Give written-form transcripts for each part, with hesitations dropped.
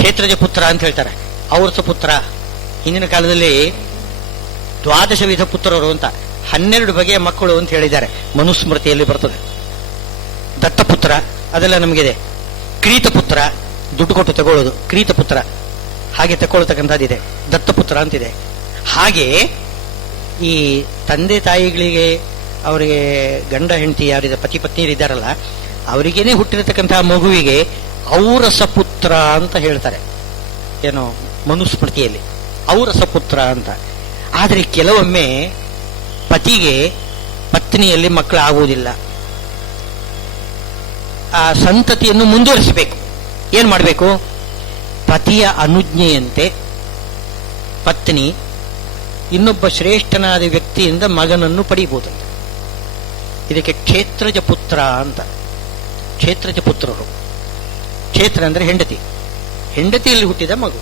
ಕ್ಷೇತ್ರಜ ಪುತ್ರ ಅಂತ ಹೇಳ್ತಾರೆ. ಔರಸ ಪುತ್ರ. ಹಿಂದಿನ ಕಾಲದಲ್ಲಿ 12 ವಿಧ ಪುತ್ರರು ಅಂತ 12 ಬಗೆಯ ಮಕ್ಕಳು ಅಂತ ಹೇಳಿದ್ದಾರೆ. ಮನುಸ್ಮೃತಿಯಲ್ಲಿ ಬರ್ತದೆ. ದತ್ತಪುತ್ರ ಅದೆಲ್ಲ ನಮಗಿದೆ. ಕ್ರೀತಪುತ್ರ, ದುಡ್ಡು ಕೊಟ್ಟು ತಗೊಳ್ಳೋದು ಕ್ರೀತಪುತ್ರ, ಹಾಗೆ ತಗೊಳ್ತಕ್ಕಂಥದ್ದಿದೆ. ದತ್ತಪುತ್ರ ಅಂತಿದೆ. ಹಾಗೆ ಈ ತಂದೆ ತಾಯಿಗಳಿಗೆ, ಅವರಿಗೆ ಗಂಡ ಹೆಂಡತಿ ಯಾರಿದೆ, ಪತಿ ಪತ್ನಿಯರಿದ್ದಾರಲ್ಲ, ಅವರಿಗೇನೆ ಹುಟ್ಟಿರತಕ್ಕಂತಹ ಮಗುವಿಗೆ ಔರಸ ಪುತ್ರ ಅಂತ ಹೇಳ್ತಾರೆ. ಏನೋ ಮನುಸ್ಮೃತಿಯಲ್ಲಿ ಔರಸ ಪುತ್ರ ಅಂತ. ಆದರೆ ಕೆಲವೊಮ್ಮೆ ಪತಿಗೆ ಪತ್ನಿಯಲ್ಲಿ ಮಕ್ಕಳು ಆಗುವುದಿಲ್ಲ. ಆ ಸಂತತಿಯನ್ನು ಮುಂದುವರಿಸಬೇಕು. ಏನ್ ಮಾಡಬೇಕು? ಪತಿಯ ಅನುಜ್ಞೆಯಂತೆ ಪತ್ನಿ ಇನ್ನೊಬ್ಬ ಶ್ರೇಷ್ಠನಾದ ವ್ಯಕ್ತಿಯಿಂದ ಮಗನನ್ನು ಪಡೆಯಬಹುದಂತೆ. ಇದಕ್ಕೆ ಕ್ಷೇತ್ರಜ ಪುತ್ರ ಅಂತ. ಕ್ಷೇತ್ರಜ ಪುತ್ರರು. ಕ್ಷೇತ್ರ ಅಂದ್ರೆ ಹೆಂಡತಿ. ಹೆಂಡತಿಯಲ್ಲಿ ಹುಟ್ಟಿದ ಮಗು.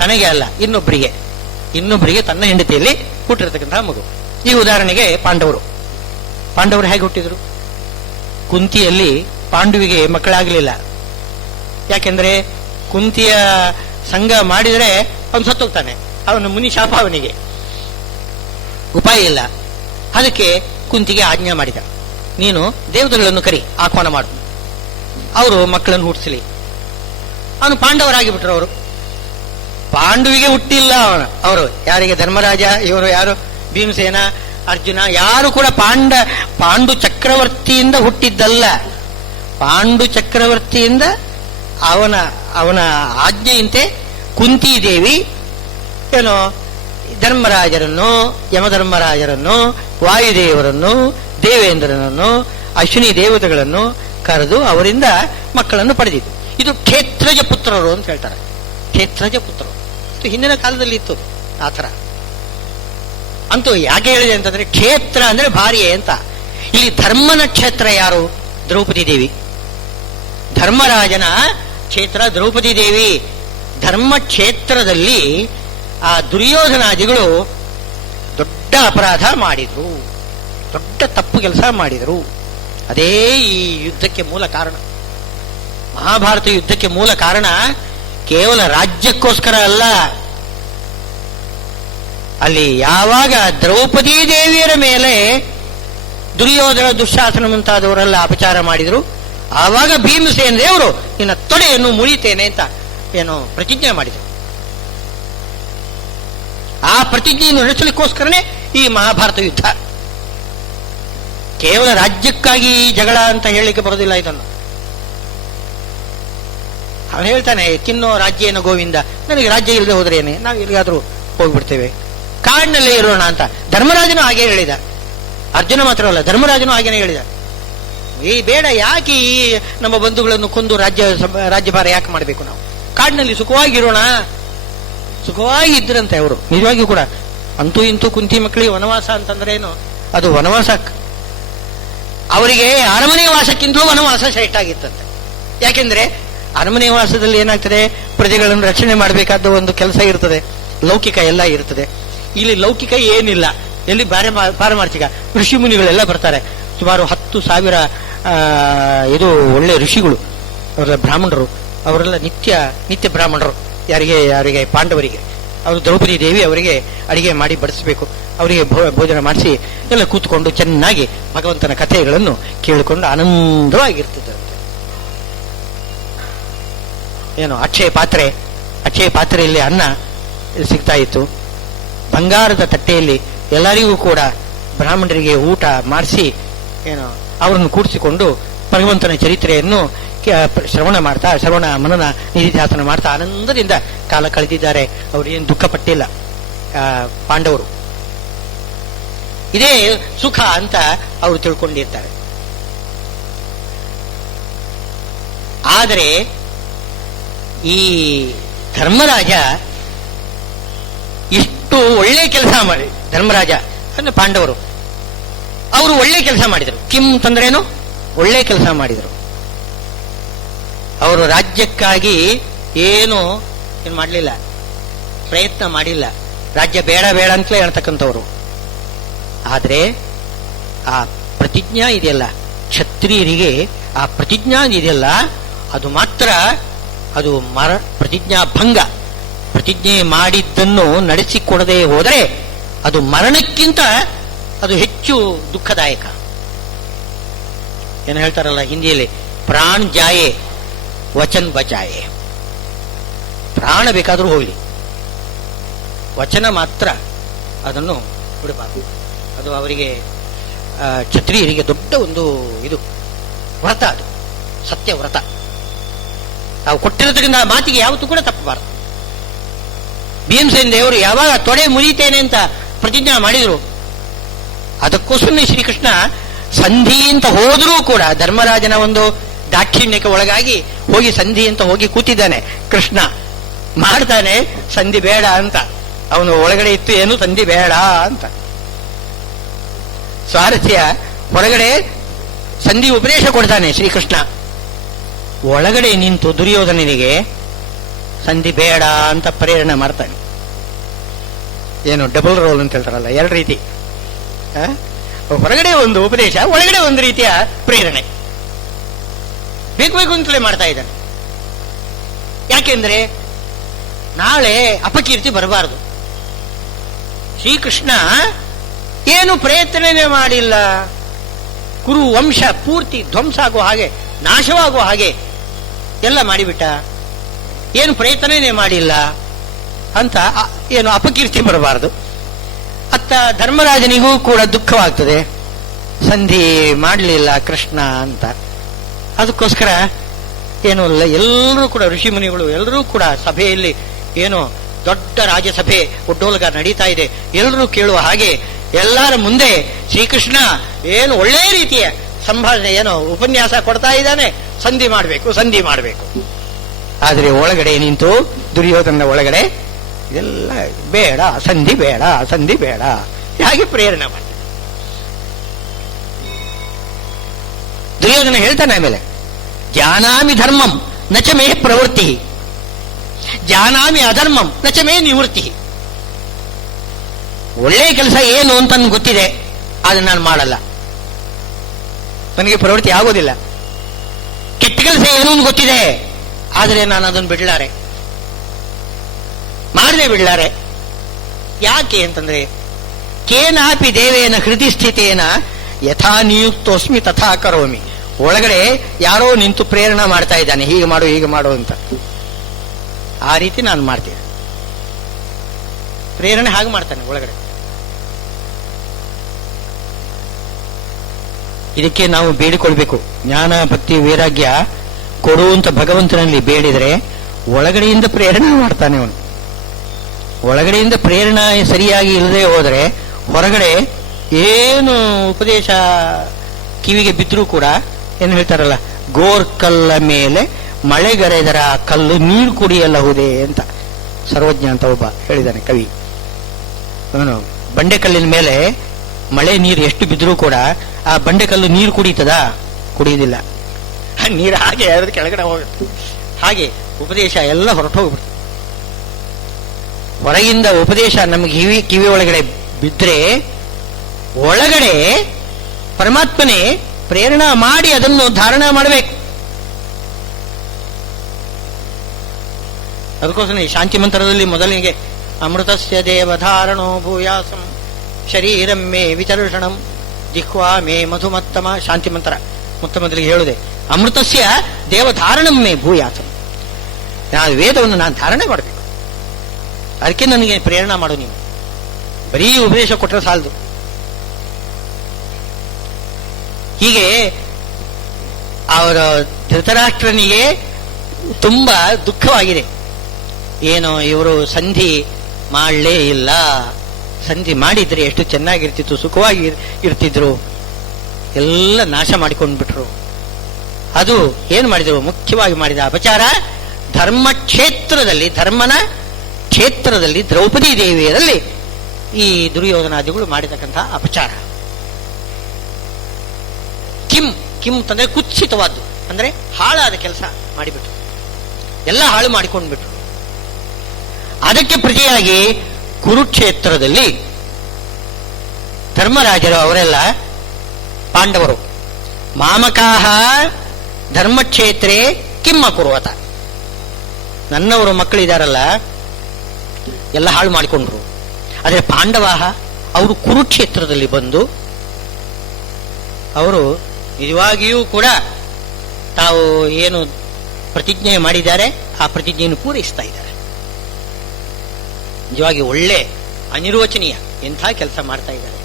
ತನಗೆ ಅಲ್ಲ, ಇನ್ನೊಬ್ಬರಿಗೆ ತನ್ನ ಹೆಂಡತಿಯಲ್ಲಿ ಹುಟ್ಟಿರತಕ್ಕಂತಹ ಮಗು. ಈ ಉದಾಹರಣೆಗೆ ಪಾಂಡವರು ಹೇಗೆ ಹುಟ್ಟಿದ್ರು? ಕುಂತಿಯಲ್ಲಿ ಪಾಂಡುವಿಗೆ ಮಕ್ಕಳಾಗಲಿಲ್ಲ. ಯಾಕೆಂದ್ರೆ ಕುಂತಿಯ ಸಂಘ ಮಾಡಿದರೆ ಅವನು ಸತ್ತೋಗ್ತಾನೆ. ಅವನು ಮುನಿ ಶಾಪ, ಅವನಿಗೆ ಉಪಾಯ ಇಲ್ಲ. ಅದಕ್ಕೆ ಕುಂತಿಗೆ ಆಜ್ಞಾ ಮಾಡಿದ, ನೀನು ದೇವತೆಗಳನ್ನು ಕರಿ, ಆಹ್ವಾನ ಮಾಡು, ಅವರು ಮಕ್ಕಳನ್ನು ಹುಟ್ಟಿಸಲಿ. ಅವನು ಪಾಂಡವರಾಗಿಬಿಟ್ರು. ಅವರು ಪಾಂಡುವಿಗೆ ಹುಟ್ಟಿಲ್ಲ. ಅವರು ಯಾರಿಗೆ? ಧರ್ಮರಾಜ, ಇವರು ಯಾರು? ಭೀಮಸೇನ, ಅರ್ಜುನ, ಯಾರು ಕೂಡ ಪಾಂಡು ಚಕ್ರವರ್ತಿಯಿಂದ ಹುಟ್ಟಿದ್ದಲ್ಲ. ಪಾಂಡು ಚಕ್ರವರ್ತಿಯಿಂದ ಅವನ ಆಜ್ಞೆಯಂತೆ ಕುಂತಿ ದೇವಿ ಏನೋ ಧರ್ಮರಾಜರನ್ನು, ಯಮಧರ್ಮರಾಜರನ್ನು, ವಾಯುದೇವರನ್ನು, ದೇವೇಂದ್ರನನ್ನು, ಅಶ್ವಿನಿ ದೇವತೆಗಳನ್ನು ಕರೆದು ಅವರಿಂದ ಮಕ್ಕಳನ್ನು ಪಡೆದಿದ್ದು. ಇದು ಕ್ಷೇತ್ರಜ ಪುತ್ರರು ಅಂತ ಹೇಳ್ತಾರೆ. ಕ್ಷೇತ್ರಜ ಪುತ್ರರು ಹಿಂದಿನ ಕಾಲದಲ್ಲಿ ಇತ್ತು ಆ ಥರ. ಅಂತೂ ಯಾಕೆ ಹೇಳಿದೆ ಅಂತಂದ್ರೆ, ಕ್ಷೇತ್ರ ಅಂದ್ರೆ ಭಾರ್ಯೆ ಅಂತ. ಇಲ್ಲಿ ಧರ್ಮನ ಕ್ಷೇತ್ರ ಯಾರು? ದ್ರೌಪದಿ ದೇವಿ. ಧರ್ಮರಾಜನ ಕ್ಷೇತ್ರ ದ್ರೌಪದಿ ದೇವಿ. ಧರ್ಮ ಕ್ಷೇತ್ರದಲ್ಲಿ ಆ ದುರ್ಯೋಧನಾದಿಗಳು ದೊಡ್ಡ ಅಪರಾಧ ಮಾಡಿದ್ರು, ದೊಡ್ಡ ತಪ್ಪು ಕೆಲಸ ಮಾಡಿದರು. ಅದೇ ಈ ಯುದ್ಧಕ್ಕೆ ಮೂಲ ಕಾರಣ. ಮಹಾಭಾರತ ಯುದ್ಧಕ್ಕೆ ಮೂಲ ಕಾರಣ ಕೇವಲ ರಾಜ್ಯಕ್ಕೋಸ್ಕರ ಅಲ್ಲ. ಅಲ್ಲಿ ಯಾವಾಗ ದ್ರೌಪದಿ ದೇವಿಯರ ಮೇಲೆ ದುರ್ಯೋಧನ, ದುಶ್ಯಾಸನ ಮುಂತಾದವರೆಲ್ಲ ಅಪಚಾರ ಮಾಡಿದರು, ಆವಾಗ ಭೀಮಸೇನ ದೇವರು ನಿನ್ನ ತೊಡೆಯನ್ನು ಮುರಿತೇನೆ ಅಂತ ಏನು ಪ್ರತಿಜ್ಞೆ ಮಾಡಿದರು. ಆ ಪ್ರತಿಜ್ಞೆಯನ್ನು ನಡೆಸಲಿಕ್ಕೋಸ್ಕರನೇ ಈ ಮಹಾಭಾರತ ಯುದ್ಧ. ಕೇವಲ ರಾಜ್ಯಕ್ಕಾಗಿ ಜಗಳ ಅಂತ ಹೇಳಲಿಕ್ಕೆ ಬರೋದಿಲ್ಲ ಇದನ್ನು. ಅವನು ಹೇಳ್ತಾನೆ, ಕಿನ್ನೋ ರಾಜ್ಯೇನ ಗೋವಿಂದ, ನನಗೆ ರಾಜ್ಯ ಇಲ್ಲದೆ ಹೋದ್ರೇನೆ, ನಾವು ಎಲ್ಲಿಗಾದ್ರೂ ಹೋಗ್ಬಿಡ್ತೇವೆ, ಕಾಡಿನಲ್ಲೇ ಇರೋಣ ಅಂತ. ಧರ್ಮರಾಜನು ಹಾಗೆ ಹೇಳಿದ. ಅರ್ಜುನ ಮಾತ್ರವಲ್ಲ, ಧರ್ಮರಾಜನು ಹಾಗೇನೆ ಹೇಳಿದ. ಈ ಬೇಡ, ಯಾಕೆ ಈ ನಮ್ಮ ಬಂಧುಗಳನ್ನು ಕೊಂದು ರಾಜ್ಯಭಾರ ಯಾಕೆ ಮಾಡಬೇಕು? ನಾವು ಕಾಡಿನಲ್ಲಿ ಸುಖವಾಗಿರೋಣ. ಸುಖವಾಗಿ ಇದ್ರಂತೆ ಅವರು, ನಿಜವಾಗಿಯೂ ಕೂಡ. ಅಂತೂ ಇಂತೂ ಕುಂತಿ ಮಕ್ಕಳಿಗೆ ವನವಾಸ ಅಂತಂದ್ರೆ ಏನು? ಅದು ವನವಾಸ ಅವರಿಗೆ ಅರಮನೆ ವಾಸಕ್ಕಿಂತಲೂ ವನವಾಸ ಶ್ರೇಷ್ಠ ಆಗಿತ್ತಂತೆ. ಯಾಕೆಂದ್ರೆ ಅರಮನೆ ವಾಸದಲ್ಲಿ ಏನಾಗ್ತದೆ, ಪ್ರಜೆಗಳನ್ನು ರಕ್ಷಣೆ ಮಾಡಬೇಕಾದ ಒಂದು ಕೆಲಸ ಇರ್ತದೆ, ಲೌಕಿಕ ಎಲ್ಲ ಇರ್ತದೆ. ಇಲ್ಲಿ ಲೌಕಿಕ ಏನಿಲ್ಲ, ಎಲ್ಲಿ ಪಾರಮಾರ್ಥಿಕ. ಋಷಿ ಮುನಿಗಳೆಲ್ಲ ಬರ್ತಾರೆ, ಸುಮಾರು 10,000 ಇದು ಒಳ್ಳೆ ಋಷಿಗಳು, ಅವರ ಬ್ರಾಹ್ಮಣರು, ಅವರೆಲ್ಲ ನಿತ್ಯ ಬ್ರಾಹ್ಮಣರು. ಯಾರಿಗೆ? ಪಾಂಡವರಿಗೆ. ಅವರು ದ್ರೌಪದಿ ದೇವಿ ಅವರಿಗೆ ಅಡಿಗೆ ಮಾಡಿ ಬಡಿಸಬೇಕು, ಅವರಿಗೆ ಭೋಜನ ಮಾಡಿಸಿ ಎಲ್ಲ ಕೂತ್ಕೊಂಡು ಚೆನ್ನಾಗಿ ಭಗವಂತನ ಕಥೆಗಳನ್ನು ಕೇಳಿಕೊಂಡು ಆನಂದವಾಗಿರ್ತಿದ್ದಂತೆ. ಏನು ಅಕ್ಷಯ ಪಾತ್ರೆಯಲ್ಲಿ ಅನ್ನ ಸಿಗ್ತಾ ಇತ್ತು. ಬಂಗಾರದ ತಟ್ಟೆಯಲ್ಲಿ ಎಲ್ಲರಿಗೂ ಕೂಡ ಬ್ರಾಹ್ಮಣರಿಗೆ ಊಟ ಮಾಡಿಸಿ ಅವರನ್ನು ಕೂಡಿಸಿಕೊಂಡು ಭಗವಂತನ ಚರಿತ್ರೆಯನ್ನು ಶ್ರವಣ ಮನನ ನಿಧಿಧ್ಯಾಸನ ಮಾಡ್ತಾ ಆನಂದದಿಂದ ಕಾಲ ಕಳೆದಿದ್ದಾರೆ. ಅವರು ಏನು ದುಃಖ ಪಟ್ಟಿಲ್ಲ ಪಾಂಡವರು. ಇದೇ ಸುಖ ಅಂತ ಅವರು ತಿಳ್ಕೊಂಡಿರ್ತಾರೆ. ಆದರೆ ಈ ಧರ್ಮರಾಜ ಇಷ್ಟು ಒಳ್ಳೆ ಕೆಲಸ ಮಾಡಿ, ಧರ್ಮರಾಜ ಅಂದ್ರೆ ಪಾಂಡವರು, ಅವರು ಒಳ್ಳೆ ಕೆಲಸ ಮಾಡಿದರು. ಕಿಂ ತಂದ್ರೇನು? ಒಳ್ಳೆ ಕೆಲಸ ಮಾಡಿದರು. ಅವರು ರಾಜ್ಯಕ್ಕಾಗಿ ಏನು ಮಾಡಲಿಲ್ಲ, ಪ್ರಯತ್ನ ಮಾಡಿಲ್ಲ. ರಾಜ್ಯ ಬೇಡ ಅಂತಲೇ ಹೇಳ್ತಕ್ಕಂಥವ್ರು. ಆದರೆ ಆ ಪ್ರತಿಜ್ಞಾ ಇದೆಯಲ್ಲ, ಕ್ಷತ್ರಿಯರಿಗೆ ಆ ಪ್ರತಿಜ್ಞಾ ಇದೆಯಲ್ಲ, ಅದು ಮಾತ್ರ ಅದು ಪ್ರತಿಜ್ಞಾ ಭಂಗ. ಪ್ರತಿಜ್ಞೆ ಮಾಡಿದ್ದನ್ನು ನಡೆಸಿಕೊಡದೆ ಹೋದರೆ ಅದು ಮರಣಕ್ಕಿಂತ ಅದು ಹೆಚ್ಚು ದುಃಖದಾಯಕ. ಏನು ಹೇಳ್ತಾರಲ್ಲ ಹಿಂದಿಯಲ್ಲಿ, ಪ್ರಾಣ ಜಾಯೆ ವಚನ್ ಬಚಾಯೆ. ಪ್ರಾಣ ಬೇಕಾದರೂ ಹೋಗಲಿ, ವಚನ ಮಾತ್ರ ಅದನ್ನು ಬಿಡಬಾರದು. ಅದು ಅವರಿಗೆ ಕ್ಷತ್ರಿಯರಿಗೆ ದೊಡ್ಡ ಒಂದು ಇದು ವ್ರತ, ಅದು ಸತ್ಯ ವ್ರತ. ತಾವು ಕೊಟ್ಟಿರೋದ್ರಿಂದ ಮಾತಿಗೆ ಯಾವತ್ತೂ ಕೂಡ ತಪ್ಪಬಾರದು. ಭೀಮಸೇನ ದೇವರು ಯಾವಾಗ ತೊಡೆ ಮುರಿತೇನೆ ಅಂತ ಪ್ರತಿಜ್ಞಾ ಮಾಡಿದ್ರು, ಅದಕ್ಕೋಸ್ಕರ ಶ್ರೀಕೃಷ್ಣ ಸಂಧಿ ಅಂತ ಹೋದರೂ ಕೂಡ ಧರ್ಮರಾಜನ ಒಂದು ದಾಕ್ಷಿಣ್ಯಕ್ಕೆ ಒಳಗಾಗಿ ಹೋಗಿ ಸಂಧಿ ಅಂತ ಹೋಗಿ ಕೂತಿದ್ದಾನೆ. ಕೃಷ್ಣ ಮಾಡ್ತಾನೆ ಸಂಧಿ ಬೇಡ ಅಂತ. ಅವನು ಒಳಗಡೆ ಇತ್ತು ಏನು ಸಂಧಿ ಬೇಡ ಅಂತ. ಸ್ವಾರಸ್ಯ, ಹೊರಗಡೆ ಸಂಧಿ ಉಪದೇಶ ಕೊಡ್ತಾನೆ ಶ್ರೀಕೃಷ್ಣ, ಒಳಗಡೆ ನಿಂತು ದುರ್ಯೋಧನನಿಗೆ ಸಂಧಿ ಬೇಡ ಅಂತ ಪ್ರೇರಣೆ ಮಾಡ್ತಾನೆ. ಏನು ಡಬಲ್ ರೋಲ್ ಅಂತ ಹೇಳ್ತಾರಲ್ಲ, ಎರಡು ರೀತಿ. ಹೊರಗಡೆ ಒಂದು ಉಪದೇಶ, ಒಳಗಡೆ ಒಂದು ರೀತಿಯ ಪ್ರೇರಣೆ. ಬೇಕು ಬೇಕು ಅಂತಲೇ ಮಾಡ್ತಾ ಇದ್ದಾನೆ. ಯಾಕೆಂದ್ರೆ ನಾಳೆ ಅಪಕೀರ್ತಿ ಬರಬಾರದು. ಶ್ರೀಕೃಷ್ಣ ಏನು ಪ್ರಯತ್ನನೇ ಮಾಡಿಲ್ಲ, ಕುರು ವಂಶ ಪೂರ್ತಿ ಧ್ವಂಸ ಆಗುವ ಹಾಗೆ, ನಾಶವಾಗುವ ಹಾಗೆ ಎಲ್ಲ ಮಾಡಿಬಿಟ್ಟ. ಏನು ಪ್ರಯತ್ನನೇ ಮಾಡಿಲ್ಲ ಅಂತ ಏನು ಅಪಕೀರ್ತಿ ಬರಬಾರದು. ಅತ್ತ ಧರ್ಮರಾಜನಿಗೂ ಕೂಡ ದುಃಖವಾಗ್ತದೆ, ಸಂಧಿ ಮಾಡಲಿಲ್ಲ ಕೃಷ್ಣ ಅಂತ. ಅದಕ್ಕೋಸ್ಕರ ಏನು ಎಲ್ಲರೂ ಕೂಡ ಋಷಿಮುನಿಗಳು ಎಲ್ಲರೂ ಕೂಡ ಸಭೆಯಲ್ಲಿ, ಏನು ದೊಡ್ಡ ರಾಜ್ಯಸಭೆ ಒಡ್ಡೋಲಗ ನಡೀತಾ ಇದೆ, ಎಲ್ಲರೂ ಕೇಳುವ ಹಾಗೆ ಎಲ್ಲರ ಮುಂದೆ ಶ್ರೀಕೃಷ್ಣ ಏನು ಒಳ್ಳೆ ರೀತಿಯ ಸಂಭಾಷಣೆ, ಏನೋ ಉಪನ್ಯಾಸ ಕೊಡ್ತಾ ಇದ್ದಾನೆ, ಸಂಧಿ ಮಾಡಬೇಕು ಸಂಧಿ ಮಾಡಬೇಕು. ಆದರೆ ಒಳಗಡೆ ನಿಂತು ದುರ್ಯೋಧನ ಒಳಗಡೆ ಇದೆಲ್ಲ ಬೇಡ, ಸಂಧಿ ಬೇಡ, ಸಂಧಿ ಬೇಡ, ಹಾಗೆ ಪ್ರೇರಣೆ ಮಾಡಿ ದುರ್ಯೋಧನ ಹೇಳ್ತಾನೆ. ಆಮೇಲೆ ಜಾನಾಮಿ ಧರ್ಮಂ ನಚ ಮೇ ಪ್ರವೃತ್ತಿ, ಜಾನಾಮಿ ಅಧರ್ಮಂ ನಚ ಮೇ ನಿವೃತ್ತಿ. ಒಳ್ಳೆ ಕೆಲಸ ಏನು ಅಂತ ನನ್ಗೆ ಗೊತ್ತಿದೆ, ಅದನ್ನ ನಾನು ಮಾಡಲ್ಲ, ನನಗೆ ಪ್ರವೃತ್ತಿ ಆಗೋದಿಲ್ಲ. ಕೆಟ್ಟ ಕೆಲಸ ಏನು ಅಂತ ಗೊತ್ತಿದೆ, ಆದರೆ ನಾನು ಅದನ್ನು ಬಿಡ್ಲಾರೆ, ಮಾಡದೆ ಬಿಡ್ಲಾರೆ. ಯಾಕೆ ಅಂತಂದ್ರೆ, ಕೇನಾಪಿ ದೇವೇನ ಹೃದಯ ಸ್ಥಿತೇನ ಯಥಾ ನಿಯುಕ್ತೋಸ್ಮಿ ತಥಾ ಕರೋಮಿ. ಒಳಗಡೆ ಯಾರೋ ನಿಂತು ಪ್ರೇರಣೆ ಮಾಡ್ತಾ ಇದ್ದಾನೆ, ಹೀಗೆ ಮಾಡು ಹೀಗೆ ಮಾಡು ಅಂತ. ಆ ರೀತಿ ನಾನು ಮಾಡ್ತೇನೆ. ಪ್ರೇರಣೆ ಹಾಗೆ ಮಾಡ್ತಾನೆ ಒಳಗಡೆ. ಇದಕ್ಕೆ ನಾವು ಬೇಡಿಕೊಳ್ಬೇಕು. ಜ್ಞಾನ ಭಕ್ತಿ ವೈರಾಗ್ಯ ಕೊಡುವಂತ ಭಗವಂತನಲ್ಲಿ ಬೇಡಿದರೆ ಒಳಗಡೆಯಿಂದ ಪ್ರೇರಣೆ ಮಾಡ್ತಾನೆ ಅವನು. ಒಳಗಡೆಯಿಂದ ಪ್ರೇರಣೆ ಸರಿಯಾಗಿ ಇಲ್ಲದೆ ಹೋದರೆ ಹೊರಗಡೆ ಏನು ಉಪದೇಶ ಕಿವಿಗೆ ಬಿದ್ದರೂ ಕೂಡ, ಏನು ಹೇಳ್ತಾರಲ್ಲ, ಗೋರ್ಕಲ್ಲ ಮೇಲೆ ಮಳೆಗರೆದರ ಕಲ್ಲು ನೀರು ಕುಡಿಯಲ್ಲಹುದೇ ಅಂತ ಸರ್ವಜ್ಞ ಅಂತ ಒಬ್ಬ ಹೇಳಿದ್ದಾನೆ ಕವಿ. ಅವನು ಬಂಡೆಕಲ್ಲಿನ ಮೇಲೆ ಮಳೆ ನೀರು ಎಷ್ಟು ಬಿದ್ದರೂ ಕೂಡ ಆ ಬಂಡೆಕಲ್ಲು ನೀರು ಕುಡಿತದಾ? ಕುಡಿಯುವುದಿಲ್ಲ. ನೀರು ಹಾಗೆ ಯಾವ್ದು ಕೆಳಗಡೆ ಹೋಗುತ್ತೆ. ಹಾಗೆ ಉಪದೇಶ ಎಲ್ಲ ಹೊರಟು ಹೋಗ್ಬಿಡ್ತದೆ. ಹೊರಗಿಂದ ಉಪದೇಶ ನಮಗೆ ಕಿವಿ ಒಳಗಡೆ ಬಿದ್ದರೆ ಒಳಗಡೆ ಪರಮಾತ್ಮನೇ ಪ್ರೇರಣಾ ಮಾಡಿ ಅದನ್ನು ಧಾರಣ ಮಾಡಬೇಕು. ಅದಕ್ಕೋಸ್ಕರ ಈ ಶಾಂತಿ ಮಂತ್ರದಲ್ಲಿ ಮೊದಲಿಗೆ ಅಮೃತಸ್ಯ ದೇವಧಾರಣೋ ಭೂಯಾಸಂ ಶರೀರಂ ಮೇ ವಿಚರ್ಷಣಂ ಜಿಹ್ವಾ ಮೇ ಮಧುಮತ್ತಮ. ಶಾಂತಿ ಮಂತ್ರ ಮೊದಲಿಗೆ ಹೇಳುದೆ ಅಮೃತಸ್ಯ ದೇವಧಾರಣಂ ಮೇ ಭೂಯಾಸಂ. ನಾನು ವೇದವನ್ನು ನಾನು ಧಾರಣೆ ಮಾಡಬೇಕು, ಅದಕ್ಕೆ ನನಗೆ ಪ್ರೇರಣಾ ಮಾಡು. ನೀನು ಬರೀ ಉಪದೇಶ ಕೊಟ್ಟರೆ ಸಾಲದು. ಹೀಗೆ ಅವರ ಧೃತರಾಷ್ಟ್ರನಿಗೆ ತುಂಬಾ ದುಃಖವಾಗಿದೆ. ಏನೋ ಇವರು ಸಂಧಿ ಮಾಡಲೇ ಇಲ್ಲ, ಸಂಧಿ ಮಾಡಿದ್ರೆ ಎಷ್ಟು ಚೆನ್ನಾಗಿರ್ತಿತ್ತು, ಸುಖವಾಗಿ ಇರ್ತಿದ್ರು, ಎಲ್ಲ ನಾಶ ಮಾಡಿಕೊಂಡ್ಬಿಟ್ರು. ಅದು ಏನು ಮಾಡಿದ್ರು? ಮುಖ್ಯವಾಗಿ ಮಾಡಿದ ಅಪಚಾರ ಧರ್ಮಕ್ಷೇತ್ರದಲ್ಲಿ, ಧರ್ಮನ ಕ್ಷೇತ್ರದಲ್ಲಿ ದ್ರೌಪದಿ ದೇವಿಯರಲ್ಲಿ ಈ ದುರ್ಯೋಧನಾದಿಗಳು ಮಾಡಿರ್ತಕ್ಕಂತಹ ಅಪಚಾರ. ಕಿಂ ಅಂತಂದ್ರೆ ಕುತ್ಸಿತವಾದ್ದು, ಅಂದ್ರೆ ಹಾಳಾದ ಕೆಲಸ ಮಾಡಿಬಿಟ್ರು, ಎಲ್ಲ ಹಾಳು ಮಾಡಿಕೊಂಡ್ಬಿಟ್ರು. ಅದಕ್ಕೆ ಪ್ರತಿಯಾಗಿ ಕುರುಕ್ಷೇತ್ರದಲ್ಲಿ ಧರ್ಮರಾಜರು ಅವರೆಲ್ಲ ಪಾಂಡವರು ಮಾಮಕಾಹ ಧರ್ಮಕ್ಷೇತ್ರೇ ಕಿಮ್ಮ ಕುರುವತ. ನನ್ನವರು ಮಕ್ಕಳಿದಾರಲ್ಲ ಎಲ್ಲ ಹಾಳು ಮಾಡಿಕೊಂಡ್ರು. ಆದರೆ ಪಾಂಡವಾಹ ಅವರು ಕುರುಕ್ಷೇತ್ರದಲ್ಲಿ ಬಂದು ಅವರು ನಿಜವಾಗಿಯೂ ಕೂಡ ತಾವು ಏನು ಪ್ರತಿಜ್ಞೆ ಮಾಡಿದ್ದಾರೆ ಆ ಪ್ರತಿಜ್ಞೆಯನ್ನು ಪೂರೈಸ್ತಾ ಇದ್ದಾರೆ. ನಿಜವಾಗಿ ಒಳ್ಳೆ ಅನಿರ್ವಚನೀಯ ಎಂಥ ಕೆಲಸ ಮಾಡ್ತಾ ಇದ್ದಾರೆ.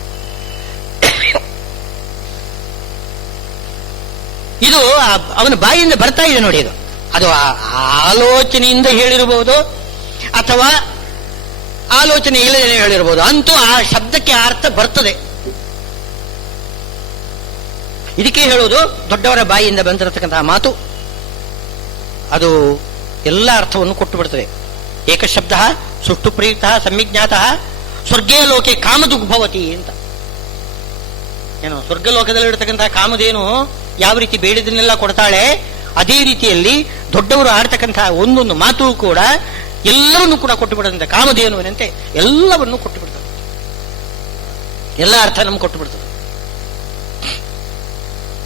ಇದು ಅವನ ಬಾಯಿಂದ ಬರ್ತಾ ಇದೆ ನೋಡಿ. ಅದು ಆಲೋಚನೆಯಿಂದ ಹೇಳಿರಬಹುದು ಅಥವಾ ಆಲೋಚನೆ ಇಲ್ಲದೇ ಹೇಳಿರಬಹುದು, ಅಂತೂ ಆ ಶಬ್ದಕ್ಕೆ ಅರ್ಥ ಬರ್ತದೆ. ಇದಕ್ಕೆ ಹೇಳುವುದು ದೊಡ್ಡವರ ಬಾಯಿಯಿಂದ ಬಂದಿರತಕ್ಕಂತಹ ಮಾತು ಅದು ಎಲ್ಲ ಅರ್ಥವನ್ನು ಕೊಟ್ಟು ಬಿಡ್ತದೆ. ಏಕಶಬ್ದ ಸುಷ್ಟು ಪ್ರಯುಕ್ತ ಸಮ್ಯಜ್ಞಾತ ಸ್ವರ್ಗೇ ಲೋಕೆ ಕಾಮದುಗ್ಭವತಿ ಅಂತ. ಏನು ಸ್ವರ್ಗಲೋಕದಲ್ಲಿರ್ತಕ್ಕಂತಹ ಕಾಮಧೇನು ಯಾವ ರೀತಿ ಬೇಡಿದನ್ನೆಲ್ಲ ಕೊಡ್ತಾಳೆ, ಅದೇ ರೀತಿಯಲ್ಲಿ ದೊಡ್ಡವರು ಆಡ್ತಕ್ಕಂತಹ ಒಂದೊಂದು ಮಾತು ಕೂಡ ಎಲ್ಲವನ್ನೂ ಕೂಡ ಕೊಟ್ಟು ಬಿಡದಂತೆ. ಕಾಮಧೇನುವಿನಂತೆ ಎಲ್ಲವನ್ನೂ ಕೊಟ್ಟು ಬಿಡ್ತದೆ, ಎಲ್ಲ ಅರ್ಥ ನಮ್ಗೆ ಕೊಟ್ಟು ಬಿಡ್ತದೆ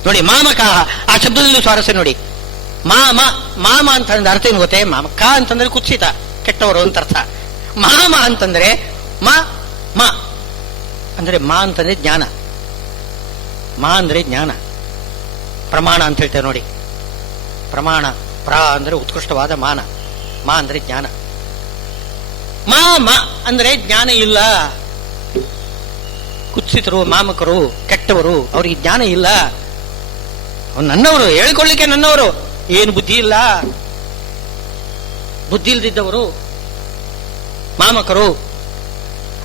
ನೋಡಿ. ಮಾಮಕಾಹ ಆ ಶಬ್ದದಲ್ಲಿ ಸ್ವಾರಸ್ಯ ನೋಡಿ. ಮಾಮ ಅಂತಂದ್ರೆ ಅರ್ಥ ಏನು ಗೊತ್ತೇ? ಮಾಮಕ ಅಂತಂದ್ರೆ ಕುತ್ಸಿತ, ಕೆಟ್ಟವರು ಅಂತ ಅರ್ಥ. ಮಾಮ ಅಂತಂದ್ರೆ ಮ ಅಂದ್ರೆ ಮಾ ಅಂತಂದ್ರೆ ಜ್ಞಾನ, ಮಾ ಅಂದ್ರೆ ಜ್ಞಾನ. ಪ್ರಮಾಣ ಅಂತ ಹೇಳ್ತೇವೆ ನೋಡಿ. ಪ್ರಮಾಣ ಅಂದ್ರೆ ಉತ್ಕೃಷ್ಟವಾದ ಮಾನ, ಮಾ ಅಂದ್ರೆ ಜ್ಞಾನ. ಮ ಅಂದ್ರೆ ಜ್ಞಾನ ಇಲ್ಲ, ಕುತ್ಸಿತರು, ಮಾಮಕರು, ಕೆಟ್ಟವರು, ಅವ್ರಿಗೆ ಜ್ಞಾನ ಇಲ್ಲ. ನನ್ನವರು ಹೇಳ್ಕೊಳ್ಳಿಕ್ಕೆ ನನ್ನವರು, ಏನು ಬುದ್ಧಿ ಇಲ್ಲ, ಬುದ್ಧಿ ಇಲ್ದಿದ್ದವರು ಮಾಮಕರು.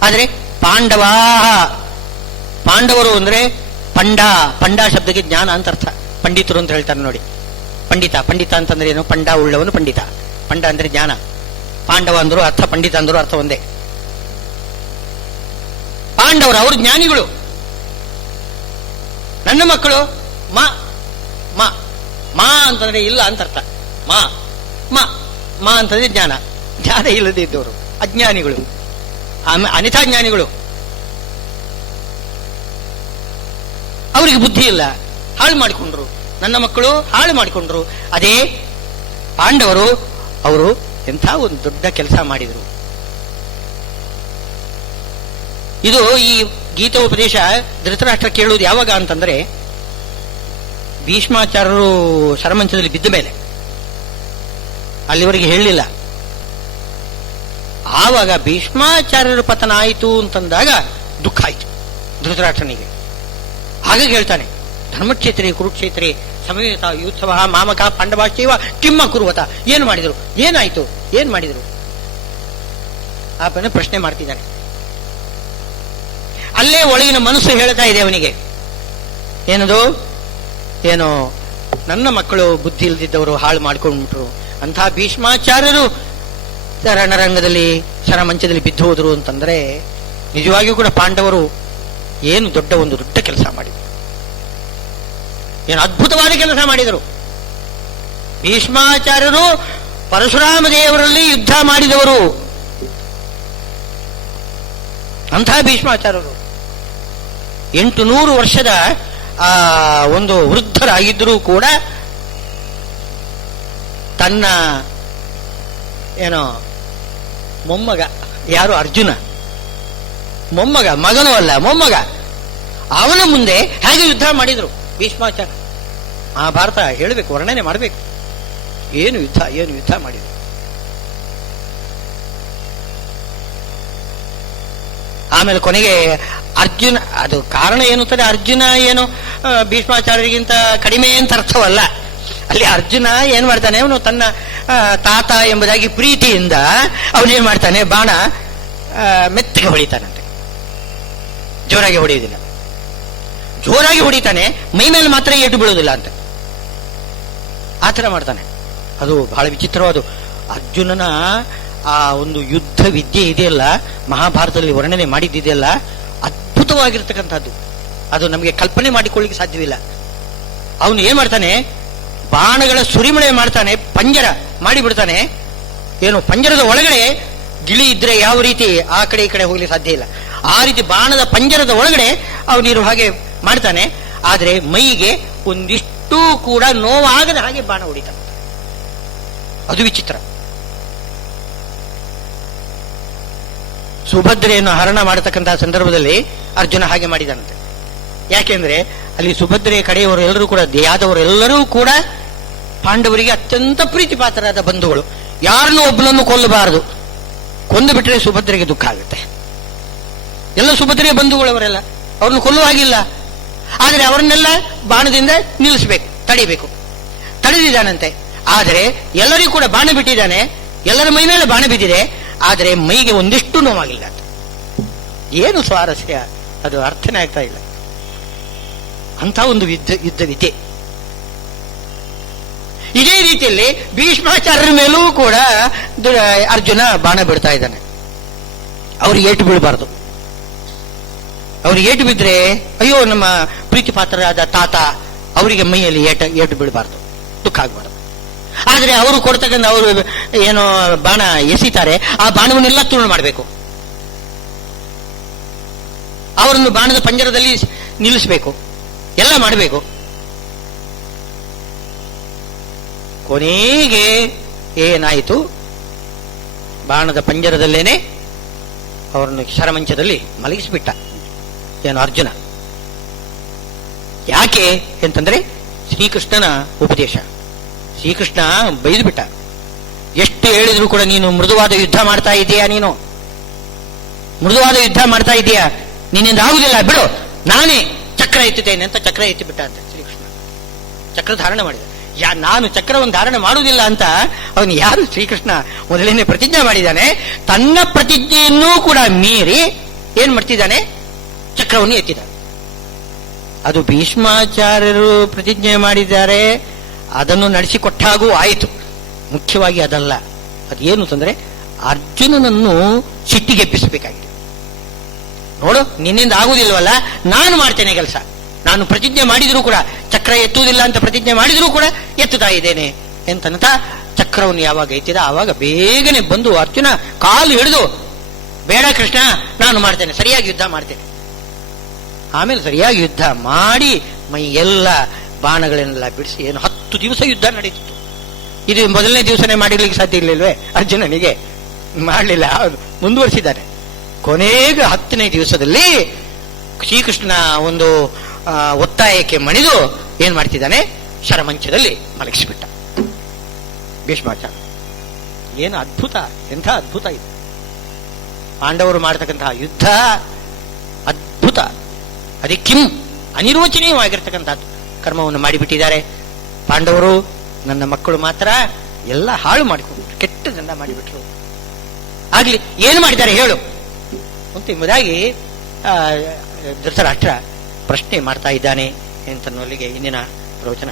ಆದ್ರೆ ಪಾಂಡವರು ಅಂದ್ರೆ ಪಂಡ ಶಬ್ದಕ್ಕೆ ಜ್ಞಾನ ಅಂತ ಅರ್ಥ. ಪಂಡಿತರು ಅಂತ ಹೇಳ್ತಾರೆ ನೋಡಿ. ಪಂಡಿತ ಅಂತಂದ್ರೆ ಏನು? ಪಂಡ ಉಳ್ಳವನು ಪಂಡಿತ. ಪಂಡ ಅಂದ್ರೆ ಜ್ಞಾನ. ಪಾಂಡವ ಅಂದ್ರು ಅರ್ಥ, ಪಂಡಿತ ಅಂದ್ರು ಅರ್ಥ ಒಂದೇ. ಪಾಂಡವರು ಅವರು ಜ್ಞಾನಿಗಳು. ನನ್ನ ಮಕ್ಕಳು ಮಾ ಅಂತಂದ್ರೆ ಇಲ್ಲ ಅಂತ ಅರ್ಥ. ಮಾ ಅಂತಂದ್ರೆ ಜ್ಞಾನ ಇಲ್ಲದೆ ಇದ್ದವರು ಅಜ್ಞಾನಿಗಳು, ಅನಿತಾ ಜ್ಞಾನಿಗಳು. ಅವರಿಗೆ ಬುದ್ಧಿ ಇಲ್ಲ, ಹಾಳು ಮಾಡಿಕೊಂಡ್ರು. ನನ್ನ ಮಕ್ಕಳು ಹಾಳು ಮಾಡಿಕೊಂಡ್ರು. ಅದೇ ಪಾಂಡವರು ಅವರು ಎಂಥ ಒಂದು ದೊಡ್ಡ ಕೆಲಸ ಮಾಡಿದರು. ಇದು ಈ ಗೀತೋಪದೇಶ ಧೃತರಾಷ್ಟ್ರ ಕೇಳುವುದು ಯಾವಾಗ ಅಂತಂದ್ರೆ ಭೀಷ್ಮಾಚಾರ್ಯರು ಶರಮಂಚದಲ್ಲಿ ಬಿದ್ದ ಮೇಲೆ. ಅಲ್ಲಿವರೆಗೆ ಹೇಳಲಿಲ್ಲ. ಆವಾಗ ಭೀಷ್ಮಾಚಾರ್ಯರ ಪತನ ಆಯಿತು ಅಂತಂದಾಗ ದುಃಖ ಆಯಿತು ಧೃತರಾಷ್ಟ್ರನಿಗೆ. ಹಾಗಾಗಿ ಹೇಳ್ತಾನೆ, ಧರ್ಮಕ್ಷೇತ್ರೇ ಕುರುಕ್ಷೇತ್ರೇ ಸಮವೇತ ಯುತ್ಸವ ಮಾಮಕ ಪಾಂಡವಾಶ್ಚೈವ ಕಿಮ್ಮ ಕುರುವತ. ಏನು ಮಾಡಿದರು, ಏನಾಯಿತು, ಏನ್ ಮಾಡಿದರು ಆ ಪ್ರಶ್ನೆ ಮಾಡ್ತಿದ್ದಾನೆ. ಅಲ್ಲೇ ಒಳಗಿನ ಮನಸ್ಸು ಹೇಳ್ತಾ ಇದೆ ಅವನಿಗೆ, ಏನೋ ನನ್ನ ಮಕ್ಕಳು ಬುದ್ಧಿ ಇಲ್ದಿದ್ದವರು ಹಾಳು ಮಾಡ್ಕೊಂಡ್ಬಿಟ್ರು, ಅಂಥ ಭೀಷ್ಮಾಚಾರ್ಯರು ರಣರಂಗದಲ್ಲಿ ಶರಮಂಚದಲ್ಲಿ ಬಿದ್ದು ಹೋದ್ರು ಅಂತಂದ್ರೆ ನಿಜವಾಗಿಯೂ ಕೂಡ ಪಾಂಡವರು ಏನು ದೊಡ್ಡ ಕೆಲಸ ಮಾಡಿದರು, ಏನು ಅದ್ಭುತವಾದ ಕೆಲಸ ಮಾಡಿದರು. ಭೀಷ್ಮಾಚಾರ್ಯರು ಪರಶುರಾಮ ದೇವರಲ್ಲಿ ಯುದ್ಧ ಮಾಡಿದವರು. ಅಂಥ ಭೀಷ್ಮಾಚಾರ್ಯರು 800 ವರ್ಷದ ಒಂದು ವೃದ್ಧರಾಗಿದ್ದರೂ ಕೂಡ ತನ್ನ ಮೊಮ್ಮಗ, ಯಾರು ಅರ್ಜುನ, ಮಗನೂ ಅಲ್ಲ ಮೊಮ್ಮಗ, ಅವನ ಮುಂದೆ ಹೇಗೆ ಯುದ್ಧ ಮಾಡಿದ್ರು ಭೀಷ್ಮಾಚಾರ್ಯ. ಮಹಾಭಾರತ ಹೇಳಬೇಕು, ವರ್ಣನೆ ಮಾಡಬೇಕು, ಏನು ಯುದ್ಧ ಮಾಡಿದ್ರು. ಆಮೇಲೆ ಕೊನೆಗೆ ಅರ್ಜುನ, ಅದು ಕಾರಣ ಏನುತ್ತದೆ, ಅರ್ಜುನ ಏನು ಭೀಷ್ಮಾಚಾರ್ಯರಿಗಿಂತ ಕಡಿಮೆ ಅಂತ ಅರ್ಥವಲ್ಲ. ಅಲ್ಲಿ ಅರ್ಜುನ ಏನ್ ಮಾಡ್ತಾನೆ, ಅವನು ತನ್ನ ತಾತ ಎಂಬುದಾಗಿ ಪ್ರೀತಿಯಿಂದ ಅವನೇನ್ ಮಾಡ್ತಾನೆ, ಬಾಣ ಮೆತ್ತಗೆ ಹೊಡಿತಾನಂತೆ, ಜೋರಾಗಿ ಹೊಡೆಯುವುದಿಲ್ಲ. ಜೋರಾಗಿ ಹೊಡಿತಾನೆ, ಮೈ ಮೇಲೆ ಮಾತ್ರ ಏಟು ಬೀಳುವುದಿಲ್ಲ ಅಂತ ಆತರ ಮಾಡ್ತಾನೆ. ಅದು ಬಹಳ ವಿಚಿತ್ರವಾದ ಅರ್ಜುನನ ಆ ಒಂದು ಯುದ್ಧ ವಿದ್ಯೆ ಇದೆಯಲ್ಲ, ಮಹಾಭಾರತದಲ್ಲಿ ವರ್ಣನೆ ಮಾಡಿದ್ದಿದೆಯಲ್ಲ, ಅದ್ಭುತವಾಗಿರ್ತಕ್ಕಂಥದ್ದು. ಅದು ನಮಗೆ ಕಲ್ಪನೆ ಮಾಡಿಕೊಳ್ಳಿಕ್ಕೆ ಸಾಧ್ಯವಿಲ್ಲ. ಅವನು ಏನ್ ಮಾಡ್ತಾನೆ, ಬಾಣಗಳ ಸುರಿಮಳೆ ಮಾಡ್ತಾನೆ, ಪಂಜರ ಮಾಡಿಬಿಡ್ತಾನೆ. ಪಂಜರದ ಒಳಗಡೆ ಗಿಳಿ ಇದ್ರೆ ಯಾವ ರೀತಿ ಆ ಕಡೆ ಈ ಕಡೆ ಹೋಗ್ಲಿಕ್ಕೆ ಸಾಧ್ಯ ಇಲ್ಲ, ಆ ರೀತಿ ಬಾಣದ ಪಂಜರದ ಒಳಗಡೆ ಅವನಿರೋ ಹಾಗೆ ಮಾಡ್ತಾನೆ. ಆದ್ರೆ ಮೈಗೆ ಒಂದಿಷ್ಟು ಕೂಡ ನೋವಾಗದ ಹಾಗೆ ಬಾಣ ಹೊಡಿತಾನೆ. ಅದು ವಿಚಿತ್ರ. ಸುಭದ್ರೆಯನ್ನು ಹರಣ ಮಾಡತಕ್ಕಂತಹ ಸಂದರ್ಭದಲ್ಲಿ ಅರ್ಜುನ ಹಾಗೆ ಮಾಡಿದಾನಂತೆ. ಯಾಕೆಂದ್ರೆ ಅಲ್ಲಿ ಸುಭದ್ರೆಯ ಕಡೆಯವರು ಎಲ್ಲರೂ ಕೂಡ, ಯಾದವರೆಲ್ಲರೂ ಕೂಡ ಪಾಂಡವರಿಗೆ ಅತ್ಯಂತ ಪ್ರೀತಿ ಪಾತ್ರರಾದ ಬಂಧುಗಳು. ಯಾರನ್ನೂ ಒಬ್ಬನನ್ನು ಕೊಲ್ಲಬಾರದು, ಕೊಂದು ಬಿಟ್ಟರೆ ಸುಭದ್ರೆಗೆ ದುಃಖ ಆಗುತ್ತೆ. ಎಲ್ಲ ಸುಭದ್ರೆಯ ಬಂಧುಗಳವರೆಲ್ಲ, ಅವ್ರನ್ನ ಕೊಲ್ಲುವಾಗಿಲ್ಲ. ಆದರೆ ಅವರನ್ನೆಲ್ಲ ಬಾಣದಿಂದ ನಿಲ್ಲಿಸಬೇಕು, ತಡಿಬೇಕು. ತಡೆದಿದ್ದಾನಂತೆ. ಆದರೆ ಎಲ್ಲರಿಗೂ ಕೂಡ ಬಾಣ ಬಿಟ್ಟಿದ್ದಾನೆ, ಎಲ್ಲರ ಮೈ ಮೇಲೆ ಬಾಣ ಬಿದ್ದಿದೆ, ಆದರೆ ಮೈಗೆ ಒಂದಿಷ್ಟು ನೋವಾಗಿಲ್ಲ ಅಂತ. ಏನು ಸ್ವಾರಸ್ಯ, ಅದು ಅರ್ಥನೇ ಆಗ್ತಾ ಇಲ್ಲ. ಅಂತ ಒಂದು ಯುದ್ಧವಿದೆ. ಇದೇ ರೀತಿಯಲ್ಲಿ ಭೀಷ್ಮಾಚಾರ್ಯರ ಮೇಲೂ ಕೂಡ ಅರ್ಜುನ ಬಾಣ ಬಿಡ್ತಾ ಇದ್ದಾನೆ. ಅವ್ರಿಗೆ ಏಟು ಬೀಳಬಾರ್ದು. ಅವ್ರಿಗೆ ಏಟು ಬಿದ್ರೆ ಅಯ್ಯೋ ನಮ್ಮ ಪ್ರೀತಿ ಪಾತ್ರರಾದ ತಾತ, ಅವರಿಗೆ ಮೈಯಲ್ಲಿ ಏಟು ಬೀಳಬಾರ್ದು, ದುಃಖ ಆಗಬಾರ್ದು. ಆದರೆ ಅವರು ಕೊಡ್ತಕ್ಕಂಥ, ಅವರು ಏನೋ ಬಾಣ ಎಸಿತಾರೆ, ಆ ಬಾಣವನ್ನೆಲ್ಲ ತೂರ್ಣ ಮಾಡಬೇಕು, ಅವರನ್ನು ಬಾಣದ ಪಂಜರದಲ್ಲಿ ನಿಲ್ಲಿಸಬೇಕು, ಎಲ್ಲ ಮಾಡಬೇಕು. ಕೊನೆಗೆ ಏನಾಯಿತು, ಬಾಣದ ಪಂಜರದಲ್ಲೇನೆ ಅವರನ್ನು ಶರಮಂಚದಲ್ಲಿ ಮಲಗಿಸಿಬಿಟ್ಟ ಏನು ಅರ್ಜುನ. ಯಾಕೆ ಅಂತಂದ್ರೆ ಶ್ರೀಕೃಷ್ಣನ ಉಪದೇಶ. ಶ್ರೀಕೃಷ್ಣ ಬೈದು ಬಿಟ್ಟ. ಎಷ್ಟು ಹೇಳಿದ್ರು ಕೂಡ ನೀನು ಮೃದುವಾದ ಯುದ್ಧ ಮಾಡ್ತಾ ಇದೀಯಾ, ನೀನು ಮೃದುವಾದ ಯುದ್ಧ ಮಾಡ್ತಾ ಇದೀಯಾ, ನಿನ್ನಿಂದ ಆಗುದಿಲ್ಲ, ಬಿಡು, ನಾನೇ ಚಕ್ರ ಎತ್ತುತ್ತೇನೆ ಅಂತ ಚಕ್ರ ಎತ್ತಿ ಬಿಟ್ಟ ಅಂತ ಶ್ರೀಕೃಷ್ಣ. ಚಕ್ರ ಧಾರಣೆ ಮಾಡಿದ. ನಾನು ಚಕ್ರವನ್ನು ಧಾರಣೆ ಮಾಡುವುದಿಲ್ಲ ಅಂತ ಅವನು ಯಾರು? ಶ್ರೀಕೃಷ್ಣ ಮೊದಲನೇ ಪ್ರತಿಜ್ಞೆ ಮಾಡಿದ್ದಾನೆ. ತನ್ನ ಪ್ರತಿಜ್ಞೆಯನ್ನೂ ಕೂಡ ಮೀರಿ ಏನ್ ಮಾಡ್ತಿದ್ದಾನೆ, ಚಕ್ರವನ್ನು ಎತ್ತಿದ. ಅದು ಭೀಷ್ಮಾಚಾರ್ಯರು ಪ್ರತಿಜ್ಞೆ ಮಾಡಿದ್ದಾರೆ, ಅದನ್ನು ನಡೆಸಿಕೊಟ್ಟಾಗೂ ಆಯಿತು. ಮುಖ್ಯವಾಗಿ ಅದಲ್ಲ. ಅದೇನು ಅಂತಂದ್ರೆ ಅರ್ಜುನನನ್ನು ಸಿಟ್ಟಿಗೆಪ್ಪಿಸಬೇಕಾಗಿದೆ. ನೋಡು, ನಿನ್ನಿಂದ ಆಗುವುದಿಲ್ವಲ್ಲ, ನಾನು ಮಾಡ್ತೇನೆ ಕೆಲಸ. ನಾನು ಪ್ರತಿಜ್ಞೆ ಮಾಡಿದರೂ ಕೂಡ, ಚಕ್ರ ಎತ್ತುವುದಿಲ್ಲ ಅಂತ ಪ್ರತಿಜ್ಞೆ ಮಾಡಿದರೂ ಕೂಡ ಎತ್ತುತ್ತಾ ಇದ್ದೇನೆ ಎಂತಂತ ಚಕ್ರವನ್ನು ಯಾವಾಗ ಎತ್ತಿದ ಆವಾಗ ಬೇಗನೆ ಬಂದು ಅರ್ಜುನ ಕಾಲು ಹಿಡಿದು, ಬೇಡ ಕೃಷ್ಣ, ನಾನು ಮಾಡ್ತೇನೆ, ಸರಿಯಾಗಿ ಯುದ್ಧ ಮಾಡ್ತೇನೆ. ಆಮೇಲೆ ಸರಿಯಾಗಿ ಯುದ್ಧ ಮಾಡಿ ಮೈ ಎಲ್ಲ ಬಾಣಗಳನ್ನೆಲ್ಲ ಬಿಡಿಸಿ, ಏನು 10 ದಿವಸ ಯುದ್ಧ ನಡೀತಿತ್ತು. ಇದು ಮೊದಲನೇ ದಿವಸನೇ ಮಾಡಿರ್ಲಿಕ್ಕೆ ಸಾಧ್ಯ ಇರ್ಲಿಲ್ವೇ ಅರ್ಜುನನಿಗೆ? ಮಾಡಲಿಲ್ಲ, ಮುಂದುವರಿಸಿದ್ದಾನೆ. ಕೊನೆಗೆ 10ನೇ ದಿವಸದಲ್ಲಿ ಶ್ರೀಕೃಷ್ಣನ ಒಂದು ಒತ್ತಾಯಕ್ಕೆ ಮಣಿದು ಏನ್ ಮಾಡ್ತಿದ್ದಾನೆ, ಶರಮಂಚದಲ್ಲಿ ಮಲಗಿಸಿಬಿಟ್ಟ ಭೀಷ್ಮಾಚಾರ್ಯ. ಏನು ಅದ್ಭುತ, ಎಂಥ ಅದ್ಭುತ ಇದೆ. ಪಾಂಡವರು ಮಾಡತಕ್ಕಂತಹ ಯುದ್ಧ ಅದ್ಭುತ. ಅದಕ್ಕಿಂ ಅನಿರ್ವಚನೀಯವಾಗಿರ್ತಕ್ಕಂಥದ್ದು ಕರ್ಮವನ್ನು ಮಾಡಿಬಿಟ್ಟಿದ್ದಾರೆ ಪಾಂಡವರು. ನನ್ನ ಮಕ್ಕಳು ಮಾತ್ರ ಎಲ್ಲ ಹಾಳು ಮಾಡಿಕೊಂಡ್ಬಿಟ್ರು, ಕೆಟ್ಟದನ್ನ ಮಾಡಿಬಿಟ್ರು. ಆಗ್ಲಿ, ಏನು ಮಾಡಿದ್ದಾರೆ ಹೇಳು ಅಂತ ಎಂಬುದಾಗಿ ಧೃತರಾಷ್ಟ್ರ ಪ್ರಶ್ನೆ ಮಾಡ್ತಾ ಇದ್ದಾನೆ ಅಂತನ್ನೋಲ್ಲಿಗೆ ಇಂದಿನ ಪ್ರವಚನ